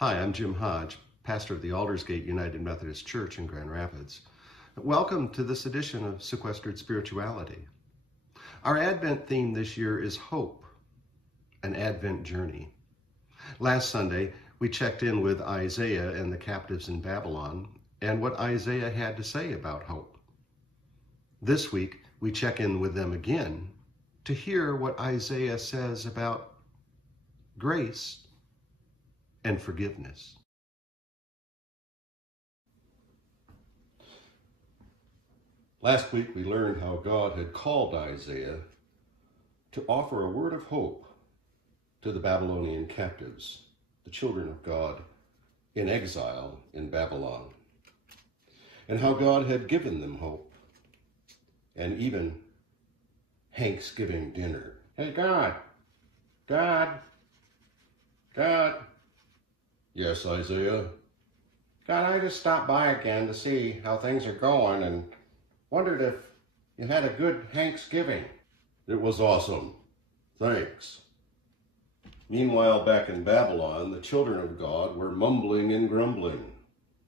Hi, I'm Jim Hodge, pastor of the Aldersgate United Methodist Church in Grand Rapids. Welcome to this edition of Sequestered Spirituality. Our Advent theme this year is hope, an Advent journey. Last Sunday, we checked in with Isaiah and the captives in Babylon and what Isaiah had to say about hope. This week, we check in with them again to hear what Isaiah says about grace and forgiveness. Last week we learned how God had called Isaiah to offer a word of hope to the Babylonian captives, the children of God in exile in Babylon, and how God had given them hope and even Thanksgiving dinner. Hey, God. Yes, Isaiah? God, I just stopped by again to see how things are going and wondered if you had a good Thanksgiving. It was awesome. Thanks. Meanwhile, back in Babylon, the children of God were mumbling and grumbling.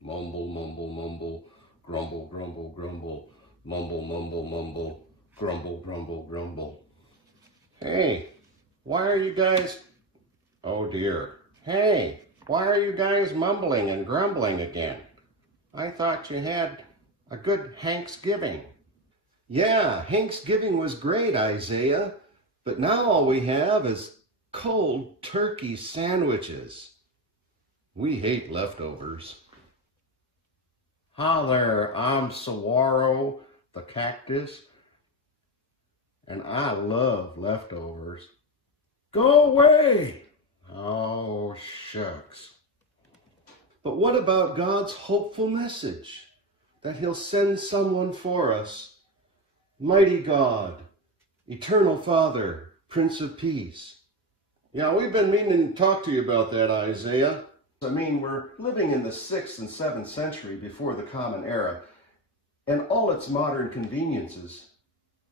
Mumble, mumble, mumble, grumble, grumble, grumble, mumble, mumble, mumble, grumble, grumble, grumble. Hey, why are you guys... Oh dear. Hey, why are you guys mumbling and grumbling again? I thought you had a good Thanksgiving. Yeah, Thanksgiving was great, Isaiah, but now all we have is cold turkey sandwiches. We hate leftovers. Hi there, I'm Saguaro the cactus, and I love leftovers. Go away! Oh, shucks. But what about God's hopeful message that he'll send someone for us? Mighty God, eternal Father, Prince of Peace. Yeah, we've been meaning to talk to you about that, Isaiah. I mean, we're living in the 6th and 7th century before the Common Era and all its modern conveniences.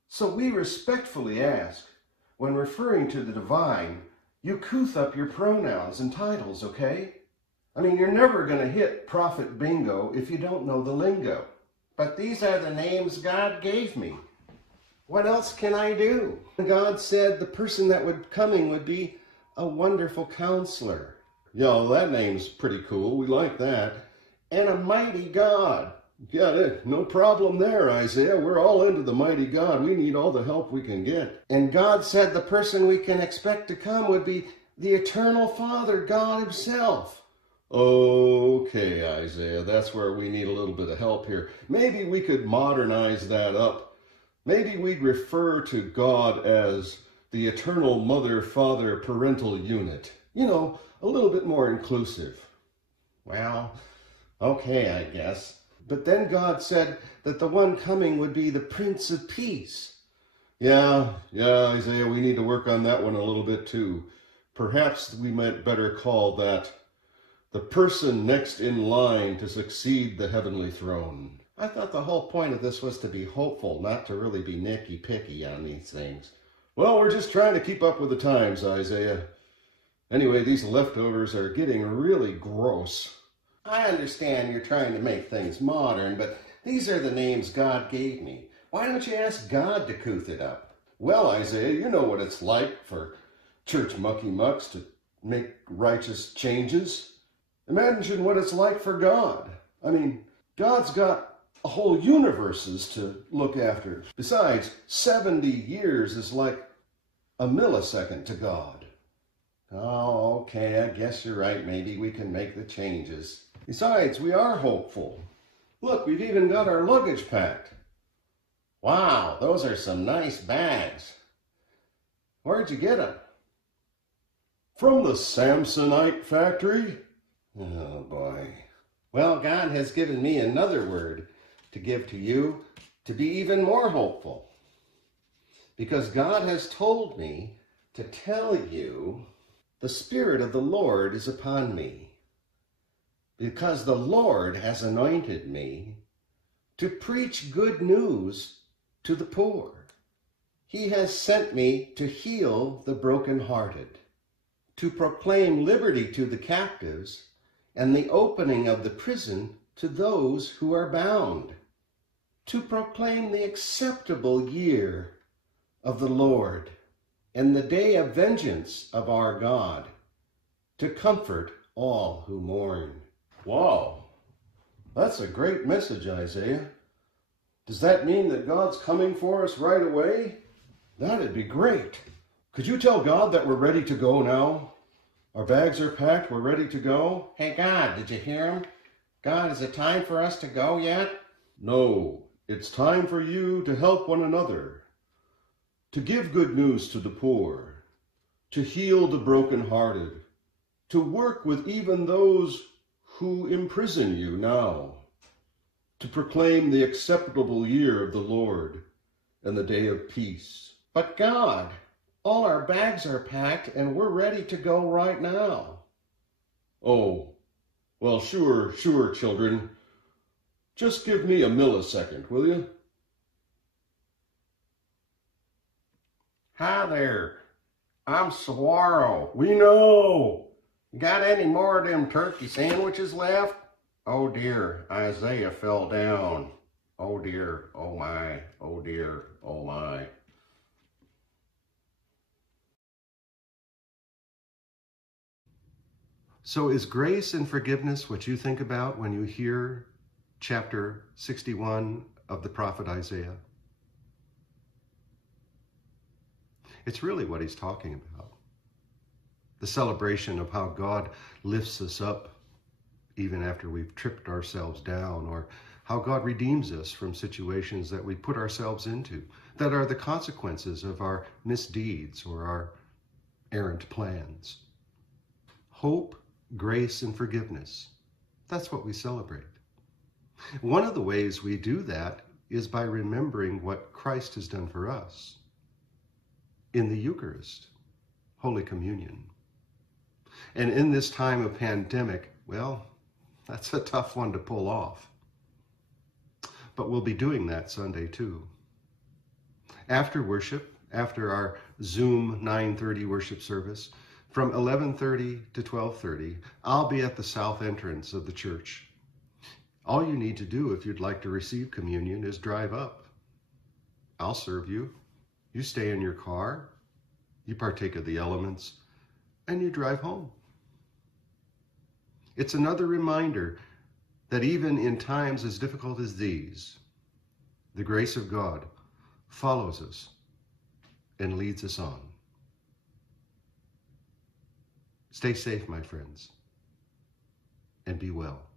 So we respectfully ask, when referring to the divine, you couth up your pronouns and titles, okay? I mean, you're never going to hit prophet bingo if you don't know the lingo. But these are the names God gave me. What else can I do? God said the person that would coming would be a wonderful counselor. Yeah, well, that name's pretty cool. We like that. And a mighty God. Yeah, no problem there, Isaiah. We're all into the mighty God. We need all the help we can get. And God said the person we can expect to come would be the eternal Father, God himself. Okay, Isaiah, that's where we need a little bit of help here. Maybe we could modernize that up. Maybe we'd refer to God as the eternal mother, father, parental unit. You know, a little bit more inclusive. Well, okay, I guess. But then God said that the one coming would be the Prince of Peace. Yeah, Isaiah, we need to work on that one a little bit too. Perhaps we might better call that the person next in line to succeed the heavenly throne. I thought the whole point of this was to be hopeful, not to really be nicky-picky on these things. Well, we're just trying to keep up with the times, Isaiah. Anyway, these leftovers are getting really gross. I understand you're trying to make things modern, but these are the names God gave me. Why don't you ask God to couth it up? Well, Isaiah, you know what it's like for church mucky-mucks to make righteous changes. Imagine what it's like for God. I mean, God's got a whole universes to look after. Besides, 70 years is like a millisecond to God. Oh, okay, I guess you're right. Maybe we can make the changes. Besides, we are hopeful. Look, we've even got our luggage packed. Wow, those are some nice bags. Where'd you get them? From the Samsonite factory? Oh, boy. Well, God has given me another word to give to you to be even more hopeful. Because God has told me to tell you the Spirit of the Lord is upon me. Because the Lord has anointed me to preach good news to the poor. He has sent me to heal the brokenhearted, to proclaim liberty to the captives and the opening of the prison to those who are bound, to proclaim the acceptable year of the Lord and the day of vengeance of our God, to comfort all who mourn. Wow, that's a great message, Isaiah. Does that mean that God's coming for us right away? That'd be great. Could you tell God that we're ready to go now? Our bags are packed, we're ready to go. Hey God, did you hear him? God, is it time for us to go yet? No, it's time for you to help one another, to give good news to the poor, to heal the brokenhearted, to work with even those who imprison you now, to proclaim the acceptable year of the Lord and the day of peace. But God, all our bags are packed and we're ready to go right now. Oh, well, sure, children. Just give me a millisecond, will you? Hi there, I'm Saguaro. We know. Got any more of them turkey sandwiches left? Oh dear, Isaiah fell down. Oh dear, oh my, oh dear, oh my. So is grace and forgiveness what you think about when you hear chapter 61 of the prophet Isaiah? It's really what he's talking about. The celebration of how God lifts us up even after we've tripped ourselves down, or how God redeems us from situations that we put ourselves into, that are the consequences of our misdeeds or our errant plans. Hope, grace, and forgiveness. That's what we celebrate. One of the ways we do that is by remembering what Christ has done for us in the Eucharist, Holy Communion. And in this time of pandemic, well, that's a tough one to pull off. But we'll be doing that Sunday too. After worship, after our Zoom 9:30 worship service, from 11:30 to 12:30, I'll be at the south entrance of the church. All you need to do if you'd like to receive communion is drive up. I'll serve you. You stay in your car, you partake of the elements, and you drive home. It's another reminder that even in times as difficult as these, the grace of God follows us and leads us on. Stay safe, my friends, and be well.